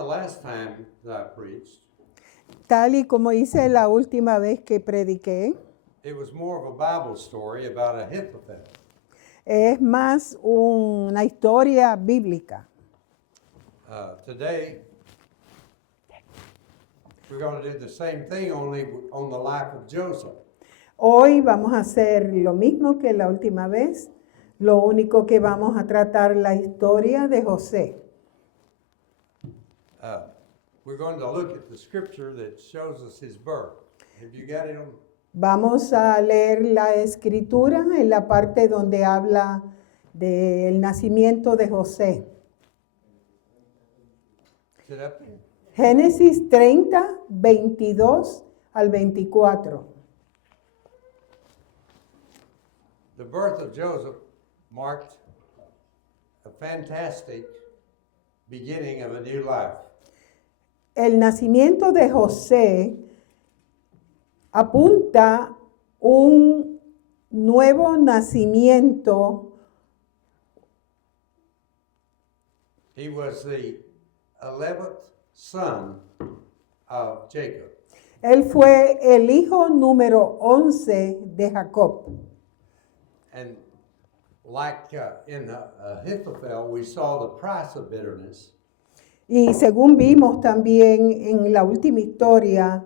the last time that I preached, Tal y como hice la última vez que prediqué, it was more of a Bible story about Ahithophel. es más una historia bíblica. Today, we're going to do the same thing, only on the life of Joseph. Hoy vamos a hacer lo mismo que la última vez, lo único que vamos a tratar la historia de José. We're going to look at the scripture that shows us his birth. Have you got it on? Vamos a leer la escritura en la parte donde habla del nacimiento de José. Is it up there? Génesis 30, 22 al 24. The birth of Joseph marked a fantastic beginning of a new life. El nacimiento de José apunta un nuevo nacimiento. He was the 11th son of Jacob. Él fue el hijo número 11 de Jacob. And like in Ahithophel, we saw the price of bitterness. Y según vimos también en la última historia,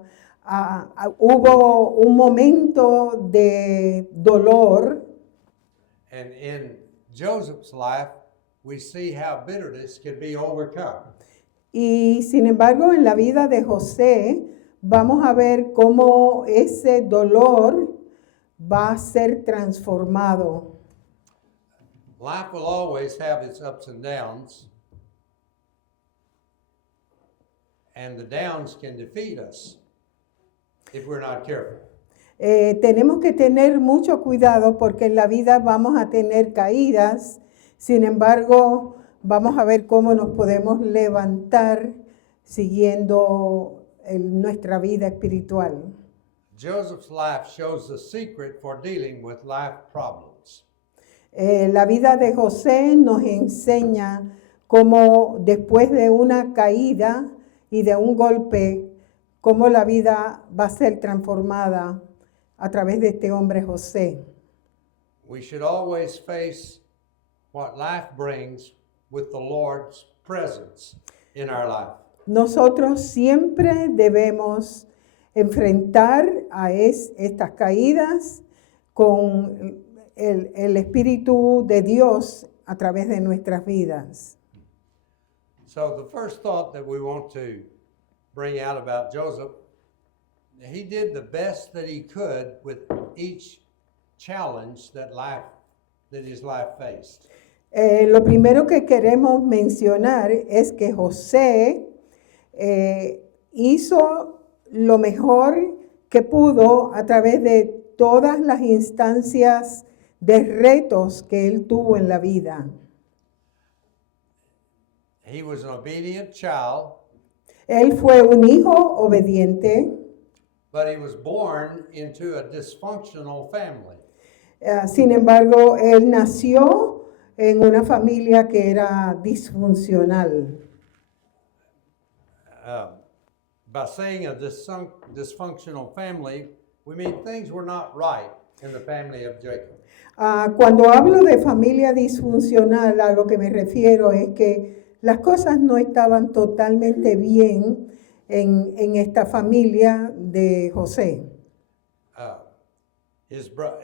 hubo un momento de dolor. And in Joseph's life, we see how bitterness can be overcome. Y sin embargo, en la vida de José, vamos a ver cómo ese dolor va a ser transformado. Life will always have its ups and downs, and the downs can defeat us if we're not careful. Tenemos que tener mucho cuidado porque en la vida vamos a tener caídas. Sin embargo, vamos a ver cómo nos podemos levantar siguiendo nuestra vida espiritual. Joseph's life shows the secret for dealing with life problems. La vida de José nos enseña cómo después de una caída y de un golpe, cómo la vida va a ser transformada a través de este hombre José. We should always face what life brings with the Lord's presence in our life. Nosotros siempre debemos enfrentar a estas caídas con el Espíritu de Dios a través de nuestras vidas. So the first thought that we want to bring out about Joseph, he did the best that he could with each challenge that his life faced. Lo primero que queremos mencionar es que José hizo lo mejor que pudo a través de todas las instancias de retos que él tuvo en la vida. He was an obedient child, Él fue un hijo obediente, but he was born into a dysfunctional family. sin embargo, él nació en una familia que era disfuncional. By saying a dysfunctional family, we mean things were not right in the family of Jacob. Cuando hablo de familia disfuncional, a lo que me refiero es que las cosas no estaban totalmente bien en esta familia de José.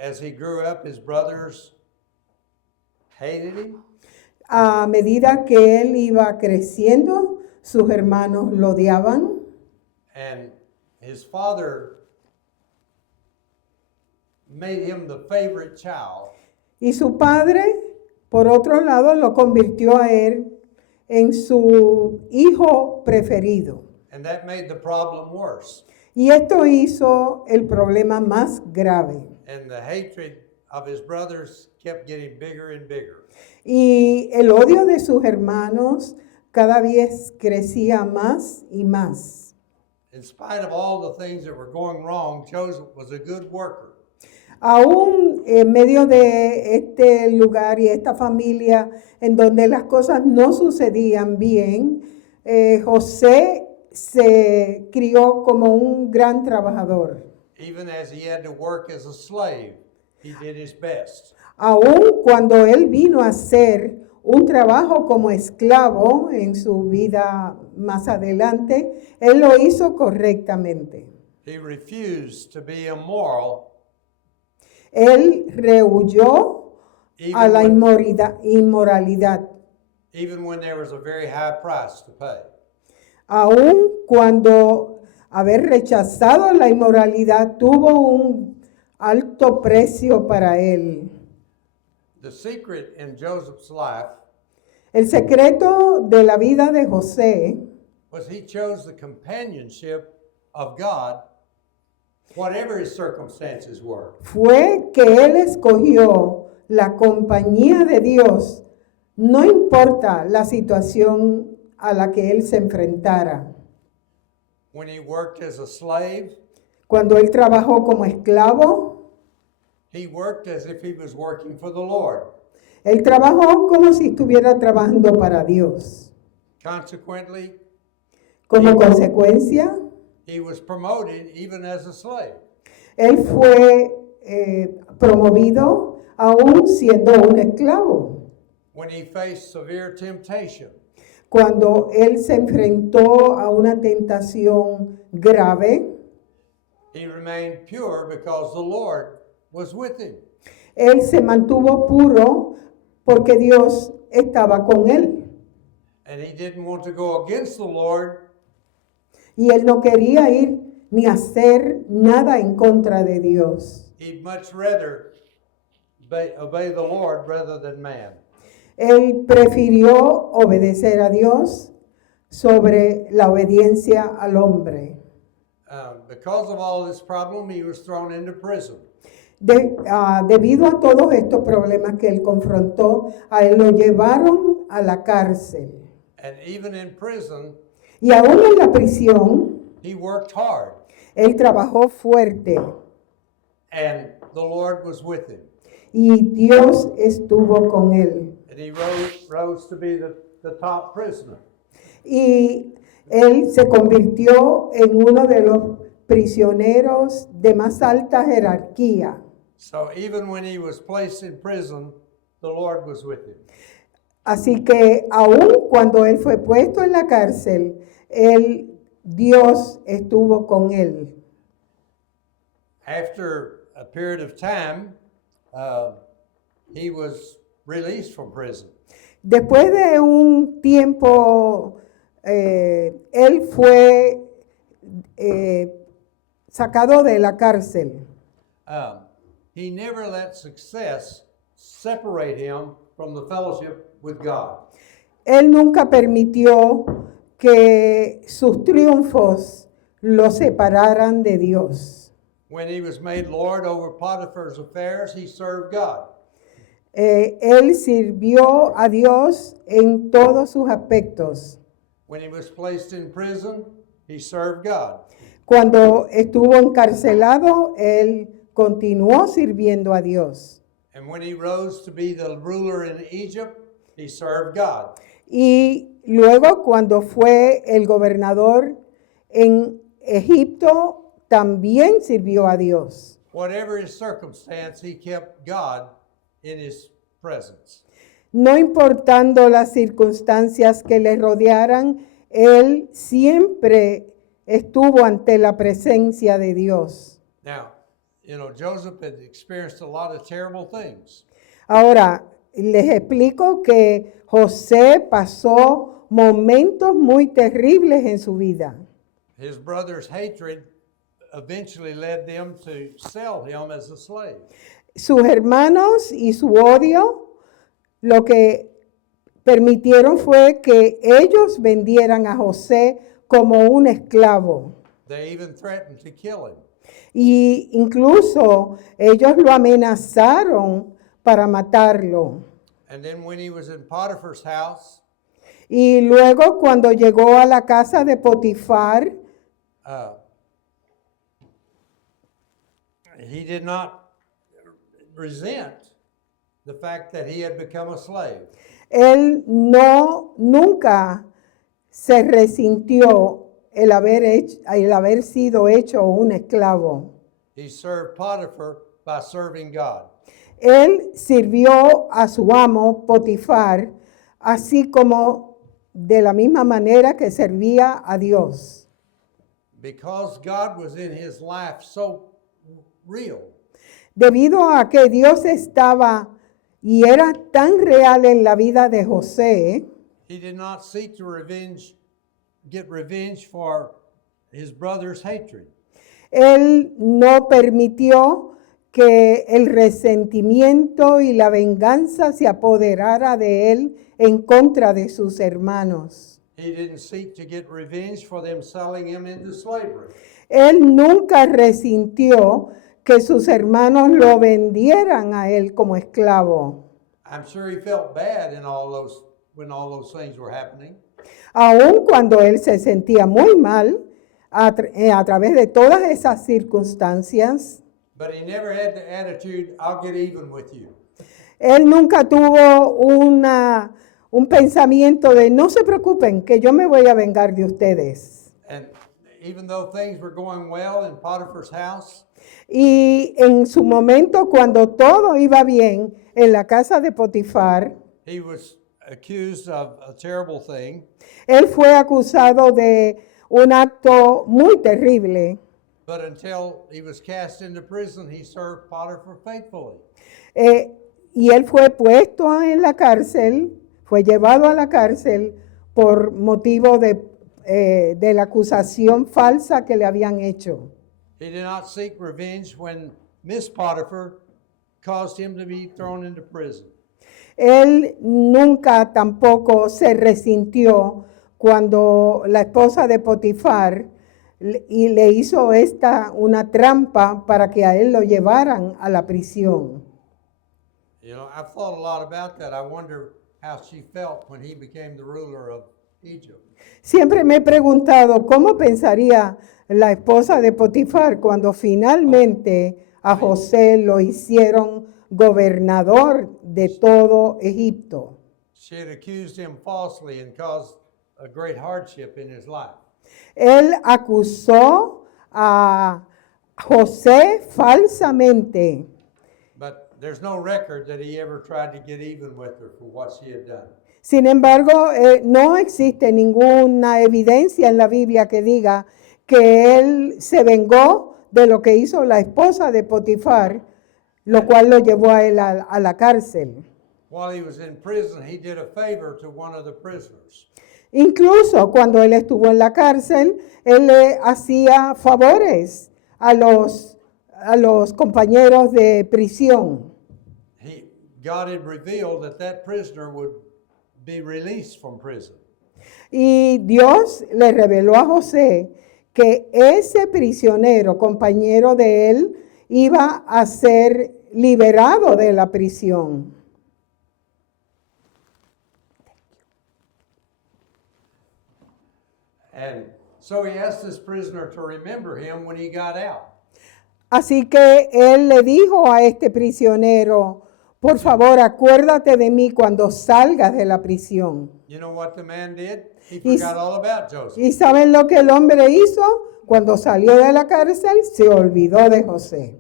As he grew up, his brothers hated him. A medida que él iba creciendo, sus hermanos lo odiaban. And his father made him the favorite child. Y su padre, por otro lado, lo convirtió a él en su hijo preferido. And that made the problem worse. Y esto hizo el problema más grave. And the hatred of his brothers kept getting bigger and bigger. Y el odio de sus hermanos cada vez crecía más y más. In spite of all the things that were going wrong, Joseph was a good worker. Aún en medio de este lugar y esta familia en donde las cosas no sucedían bien, José se crió como un gran trabajador. Even as he had to work as a slave, he did his best. Aun cuando él vino a hacer un trabajo como esclavo en su vida más adelante, él lo hizo correctamente. He refused to be immoral, Él rehuyó a even la when, inmoralidad, even when there was a very high price to pay. aun cuando haber rechazado la inmoralidad tuvo un alto precio para él. The secret in Joseph's life El secreto de la vida de José was he chose the companionship of God, whatever his circumstances were. fue que él escogió la compañía de Dios, no importa la situación a la que él se enfrentara. When he worked as a slave, Cuando él trabajó como esclavo, he worked as if he was working for the Lord. él trabajó como si estuviera trabajando para Dios. Consequently, Como consecuencia, he was promoted even as a slave. él fue promovido aún siendo un esclavo. When he faced severe temptation, Cuando él se enfrentó a una tentación grave, he remained pure because the Lord was with him. él se mantuvo puro porque Dios estaba con él. And he didn't want to go against the Lord, Y él no quería ir ni hacer nada en contra de Dios. he'd much rather obey the Lord rather than man. Él prefirió obedecer a Dios sobre la obediencia al hombre. Because of all this problem, he was thrown into prison. Debido a todos estos problemas que él confrontó, a él lo llevaron a la cárcel. And even in prison, Y aún en la prisión, he worked hard, él trabajó fuerte and the Lord was with him. y Dios estuvo con él. And he rose to be the top prisoner. Y él se convirtió en uno de los prisioneros de más alta jerarquía. So even when he was placed in prison, the Lord was with him. Así que aún cuando él fue puesto en la cárcel, Dios estuvo con él. After a period of time, he was released from prison. Después de un tiempo, él fue sacado de la cárcel. He never let success separate him from the fellowship with God. Él nunca permitió que sus triunfos lo separaran de Dios. When he was made Lord over Potiphar's affairs, he served God. Él sirvió a Dios en todos sus aspectos. When he was placed in prison, he served God. Cuando estuvo encarcelado, él continuó sirviendo a Dios. And when he rose to be the ruler in Egypt, he served God. Y luego cuando fue el gobernador en Egipto, también sirvió a Dios. Whatever his circumstance, he kept God in his presence. No importando las circunstancias que le rodearan, él siempre estuvo ante la presencia de Dios. Now, Joseph had experienced a lot of terrible things. Ahora, les explico que José pasó momentos muy terribles en su vida. His brother's hatred eventually led them to sell him as a slave. Sus hermanos y su odio lo que permitieron fue que ellos vendieran a José como un esclavo. They even threatened to kill him. Y incluso ellos lo amenazaron para matarlo. And then when he was in Potiphar's house, Y luego cuando llegó a la casa de Potifar, he did not resent the fact that he had become a slave. él nunca se resintió el haber sido hecho un esclavo. He served Potiphar by serving God. Él sirvió a su amo Potifar, así como de la misma manera que servía a Dios. Because God was in his life so real, Debido a que Dios estaba y era tan real en la vida de José, he did not seek to get revenge for his brother's hatred. él no permitió que el resentimiento y la venganza se apoderara de él en contra de sus hermanos. He didn't seek to get revenge for them selling him into slavery. Él nunca resintió que sus hermanos lo vendieran a él como esclavo. I'm sure he felt bad when all those things were happening. Aun cuando él se sentía muy mal a través de todas esas circunstancias, But he never had the attitude, I'll get even with you. él nunca tuvo un pensamiento de no se preocupen que yo me voy a vengar de ustedes. And even though things were going well in Potiphar's house, Y en su momento, cuando todo iba bien en la casa de Potifar, he was accused of a terrible thing. él fue acusado de un acto muy terrible. But until he was cast into prison, he served Potiphar faithfully. Y él fue puesto en la cárcel, fue llevado a la cárcel por motivo de la acusación falsa que le habían hecho. He did not seek revenge when Miss Potiphar caused him to be thrown into prison. Él nunca tampoco se resintió cuando la esposa de Potifar le hizo una trampa para que a él lo llevaran a la prisión. You know, I've thought a lot about that. I wonder how she felt when he became the ruler of Egypt. Siempre me he preguntado cómo pensaría la esposa de Potifar cuando finalmente a José lo hicieron gobernador de todo Egipto. She had accused him falsely and caused a great hardship in his life. Él acusó a José falsamente, But there's no record that he ever tried to get even with her for what she had done. sin embargo, no existe ninguna evidencia en la Biblia que diga que él se vengó de lo que hizo la esposa de Potifar, lo cual lo llevó a él a la cárcel. While he was in prison, he did a favor to one of the prisoners. Incluso cuando él estuvo en la cárcel, él le hacía favores a los compañeros de prisión. God had revealed that prisoner would be released from prison. Y Dios le reveló a José que ese prisionero, compañero de él, iba a ser liberado de la prisión. And so he asked this prisoner to remember him when he got out. Así que él le dijo a este prisionero, por favor, acuérdate de mí cuando salgas de la prisión. You know what the man did? He Y- forgot all about Joseph. ¿Y saben lo que el hombre hizo? Cuando salió de la cárcel, se olvidó de José.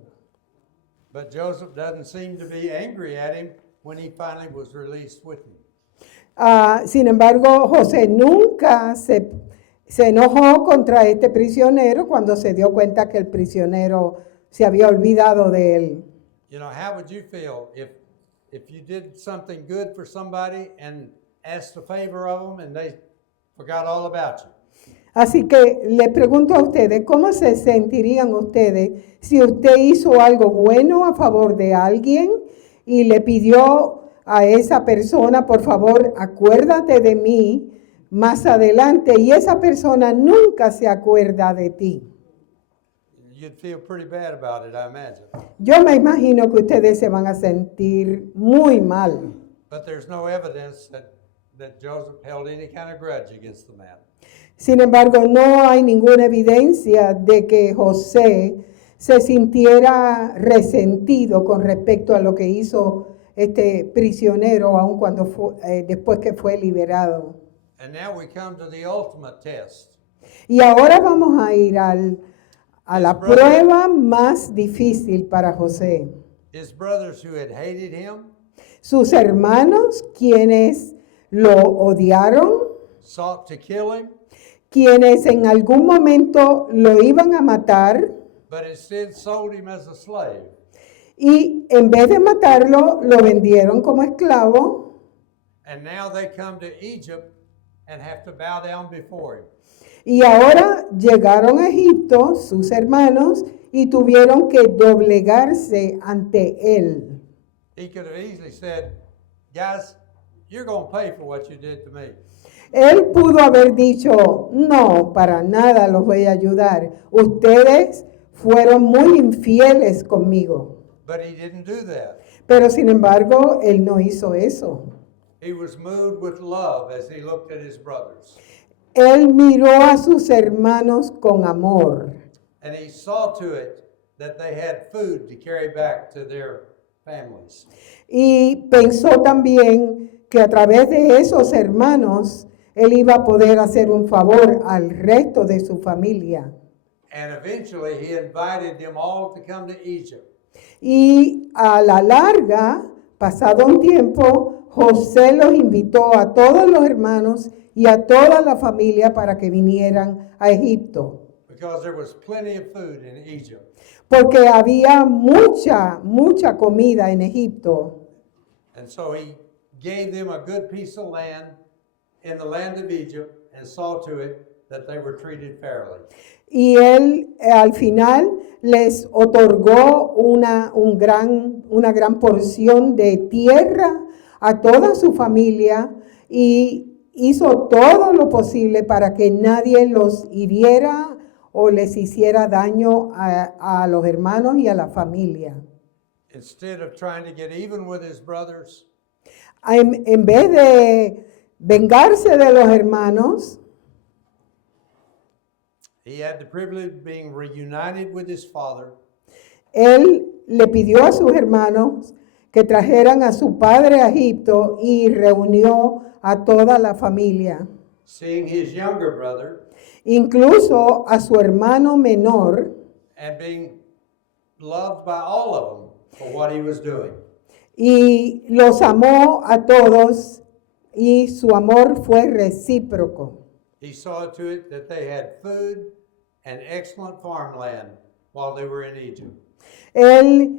But Joseph doesn't seem to be angry at him when he finally was released with him. Sin embargo, José nunca se enojó contra este prisionero cuando se dio cuenta que el prisionero se había olvidado de él. You know, how would you feel if you did something good for somebody and asked a favor of them and they forgot all about you? Así que le pregunto a ustedes, ¿cómo se sentirían ustedes si usted hizo algo bueno a favor de alguien y le pidió a esa persona, por favor, acuérdate de mí más adelante, y esa persona nunca se acuerda de ti? You'd feel pretty bad about it, I imagine. Yo me imagino que ustedes se van a sentir muy mal. But there's no evidence that Joseph held any kind of grudge against the man. Sin embargo, no hay ninguna evidencia de que José se sintiera resentido con respecto a lo que hizo este prisionero, aun cuando después que fue liberado. And now we come to the ultimate test. Y ahora vamos a ir a la prueba más difícil para José. His brothers who had hated him Sus hermanos, quienes lo odiaron, sought to kill him, quienes en algún momento lo iban a matar, but instead sold him as a slave. y en vez de matarlo, lo vendieron como esclavo. And now they come to Egypt and have to bow down before him. Y ahora llegaron a Egipto, sus hermanos, y tuvieron que doblegarse ante él. He could have easily said, guys, you're going to pay for what you did to me. Él pudo haber dicho, no, para nada los voy a ayudar. Ustedes fueron muy infieles conmigo. But he didn't do that. Pero sin embargo, él no hizo eso. He was moved with love as he looked at his brothers. Él miró a sus hermanos con amor. And he saw to it that they had food to carry back to their families. Y pensó también que a través de esos hermanos, él iba a poder hacer un favor al resto de su familia. And eventually he invited them all to come to Egypt. Y a la larga, pasado un tiempo, José los invitó a todos los hermanos y a toda la familia para que vinieran a Egipto. Because there was plenty of food in Egypt. Porque había mucha comida en Egipto. And so he gave them a good piece of land in the land of Egypt and saw to it that they were treated fairly. Y él al final les otorgó una gran porción de tierra a toda su familia y hizo todo lo posible para que nadie los hiriera o les hiciera daño a los hermanos y a la familia. Instead of trying to get even with his brothers, En vez de vengarse de los hermanos, he had the privilege of being reunited with his father, él le pidió a sus hermanos que trajeran a su padre a Egipto y reunió a toda la familia, seeing his younger brother incluso a su hermano menor, and being loved by all of them for what he was doing. y los amó a todos y su amor fue recíproco. He saw to it that they had food and excellent farmland while they were in Egypt. Él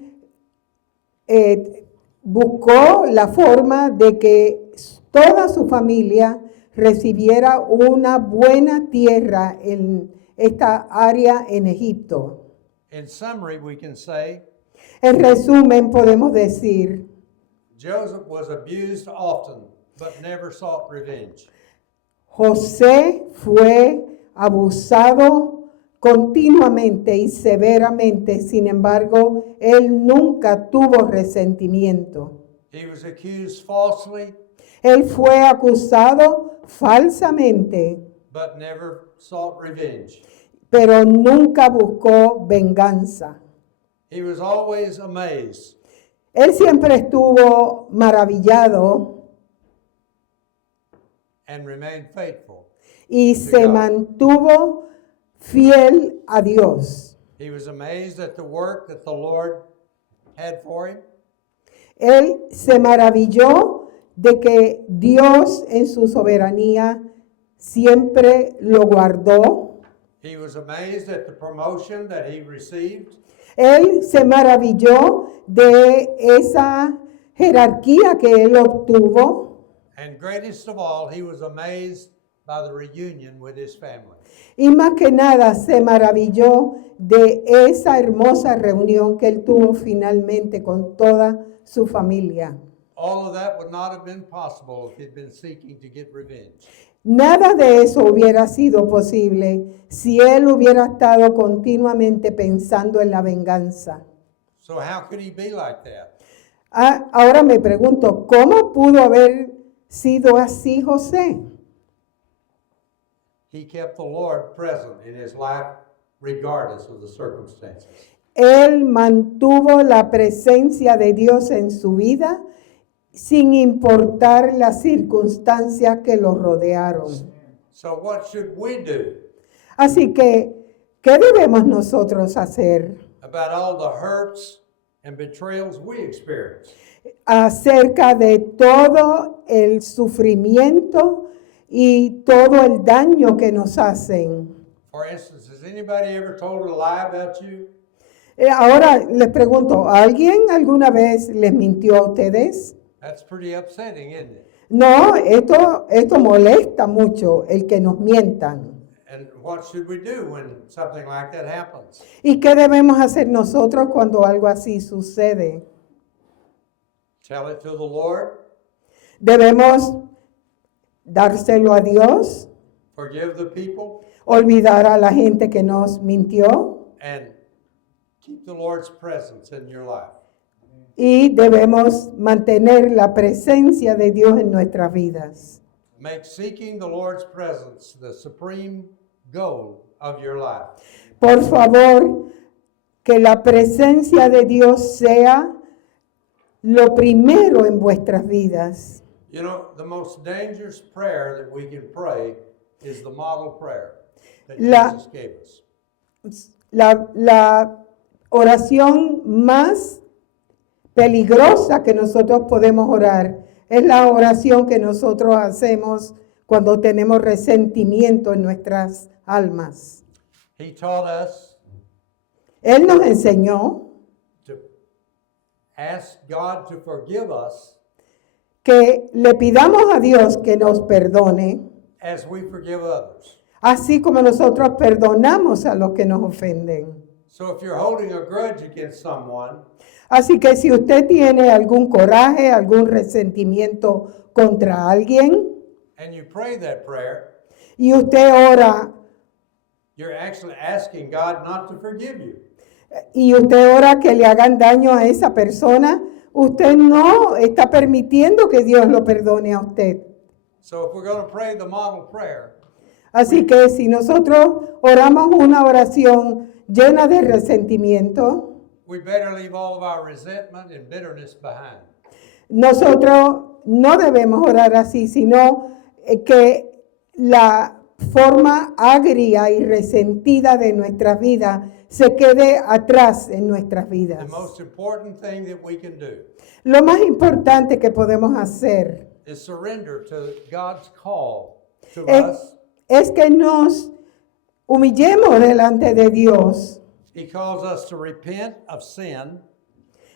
buscó la forma de que toda su familia recibiera una buena tierra en esta área en Egipto. In summary, we can say En resumen, podemos decir, Joseph was abused often, but never sought revenge. José fue abusado continuamente y severamente, sin embargo, él nunca tuvo resentimiento. He was accused falsely, Él fue acusado falsamente, but never sought revenge. pero nunca buscó venganza. He was always amazed Él siempre estuvo maravillado and remained faithful. y se mantuvo fiel a Dios. He was amazed at the work that the Lord had for him. Él se maravilló de que Dios en su soberanía siempre lo guardó. He was amazed at the promotion that he received. Él se maravilló de esa jerarquía que él obtuvo. And greatest of all, he was amazed by the reunion with his family. Y más que nada se maravilló de esa hermosa reunión que él tuvo finalmente con toda su familia. All of that would not have been possible if he'd been seeking to get revenge. Nada de eso hubiera sido posible si él hubiera estado continuamente pensando en la venganza. So how could he be like that? Ahora me pregunto, ¿cómo pudo haber sido así José? He kept the Lord present in his life regardless of the circumstances. Él mantuvo la presencia de Dios en su vida sin importar las circunstancias que los rodearon. So what should we do Así que, ¿qué debemos nosotros hacer about all the hurts and betrayals we experience? acerca de todo el sufrimiento y todo el daño que nos hacen? For instance, has anybody ever told a lie about you? Ahora les pregunto, ¿alguien alguna vez les mintió a ustedes? That's pretty upsetting, isn't it? No, esto molesta mucho, el que nos mientan. And what should we do when something like that happens? ¿Y qué debemos hacer nosotros cuando algo así sucede? Tell it to the Lord, Debemos dárselo a Dios, forgive the people, olvidar a la gente que nos mintió and keep the Lord's presence in your life. y debemos mantener la presencia de Dios en nuestras vidas. Make seeking the Lord's presence the supreme goal of your life. Por favor, que la presencia de Dios sea lo primero en vuestras vidas. You know, the most dangerous prayer that we can pray is the model prayer that La- Jesus gave us. La oración más peligrosa que nosotros podemos orar es la oración que nosotros hacemos cuando tenemos resentimiento en nuestras almas. He taught us Él nos enseñó to ask God to forgive us que le pidamos a Dios que nos perdone, as we forgive others. así como nosotros perdonamos a los que nos ofenden. So if you're holding a grudge against someone, Así que si usted tiene algún coraje, algún resentimiento contra alguien and you pray that prayer, y usted ora you're actually asking God not to forgive you. y usted ora que le hagan daño a esa persona, usted no está permitiendo que Dios lo perdone a usted. So if we're going to pray the model prayer, Así que si nosotros oramos una oración llena de resentimiento, we better leave all of our resentment and bitterness behind. nosotros no debemos orar así, sino que la forma agria y resentida de nuestras vidas se quede atrás en nuestras The vidas. most important thing that we can do Lo más importante que podemos hacer is surrender to God's call to es, us. es que nos humillemos delante de Dios He calls us to repent of sin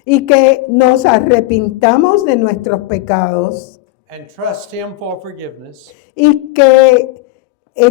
y que nos arrepintamos de nuestros pecados and trust Him for forgiveness y que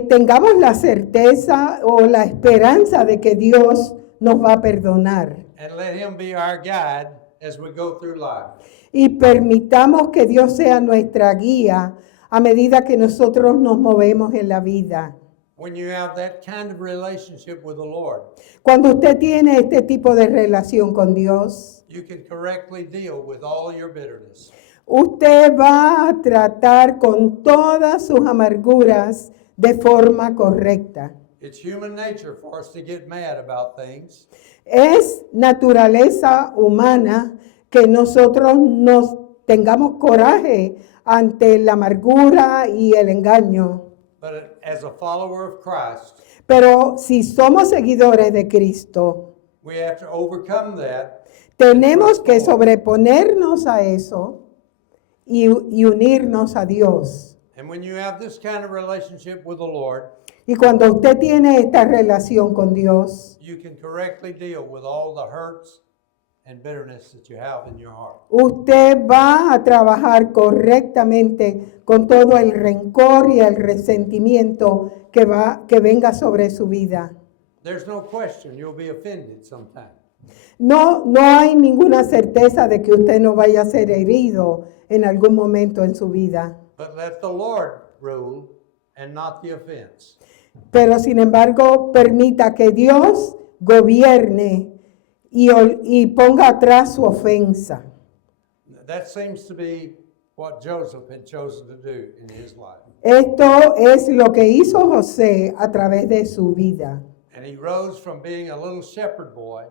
tengamos la certeza o la esperanza de que Dios nos va a perdonar. and let Him be our guide as we go through life. Y permitamos que Dios sea nuestra guía a medida que nosotros nos movemos en la vida. When you have that kind of relationship with the Lord, Cuando usted tiene este tipo de relación con Dios, you can correctly deal with all your bitterness. usted va a tratar con todas sus amarguras de forma correcta. It's human nature for us to get mad about things, Es naturaleza humana que nosotros nos tengamos coraje ante la amargura y el engaño. but as a follower of Christ, Pero si somos seguidores de Cristo, we have to overcome that tenemos que sobreponernos a eso y unirnos a Dios. And when you have this kind of relationship with the Lord, Y cuando usted tiene esta relación con Dios, you can correctly deal with all the hurts and bitterness that you have in your heart. usted va a trabajar correctamente con todo el rencor y el resentimiento que venga sobre su vida. There's no question you'll be offended sometime. No hay ninguna certeza de que usted no vaya a ser herido en algún momento en su vida. But let the Lord rule and not the offense. Pero sin embargo, permita que Dios gobierne y ponga atrás su ofensa. That seems to be what Joseph had chosen to do in his life. Esto es lo que hizo José a través de su vida. And he rose from being a little shepherd boy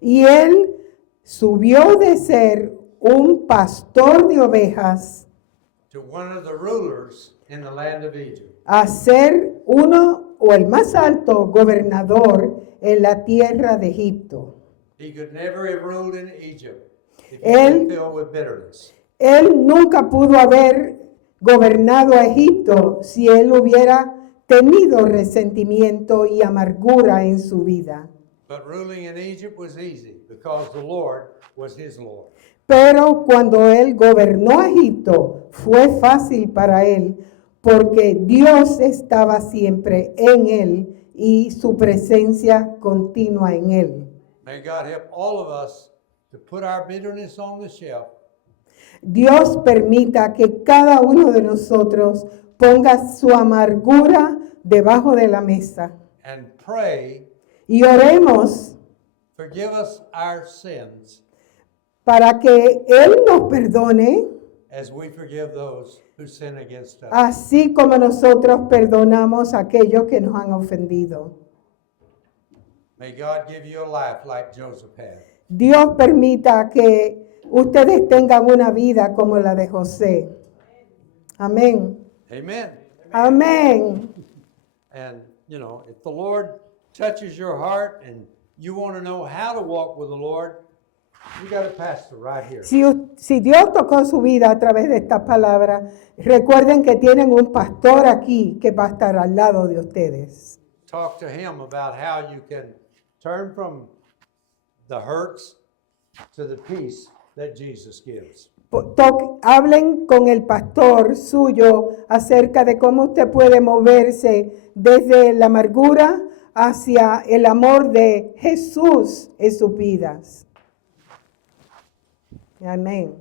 Y él subió de ser un pastor de ovejas to one of the rulers in the land of Egypt. a ser uno o el más alto gobernador en la tierra de Egipto. He could never have ruled in Egypt if he Él- been filled with bitterness. Él nunca pudo haber gobernado a Egipto si él hubiera tenido resentimiento y amargura en su vida. But ruling in Egypt was easy because the Lord was his Lord. Pero cuando él gobernó a Egipto fue fácil para él porque Dios estaba siempre en él y su presencia continua en él. May God help all of us to put our bitterness on the shelf Dios permita que cada uno de nosotros ponga su amargura debajo de la mesa and pray, y oremos forgive us our sins para que Él nos perdone, as we forgive those who sin against us. así como nosotros perdonamos a aquellos que nos han ofendido. May God give you a life like Joseph had. Dios permita que ustedes tengan una vida como la de José. Amén. Amen. Amén. And, you know, if the Lord touches your heart and you want to know how to walk with the Lord, you got a pastor right here. Si Dios tocó su vida a través de estas palabras, recuerden que tienen un pastor aquí que va a estar al lado de ustedes. Talk to him about how you can turn from the hurts to the peace that Jesus gives. Hablen con el pastor suyo acerca de cómo usted puede moverse desde la amargura hacia el amor de Jesús en sus vidas. Amén.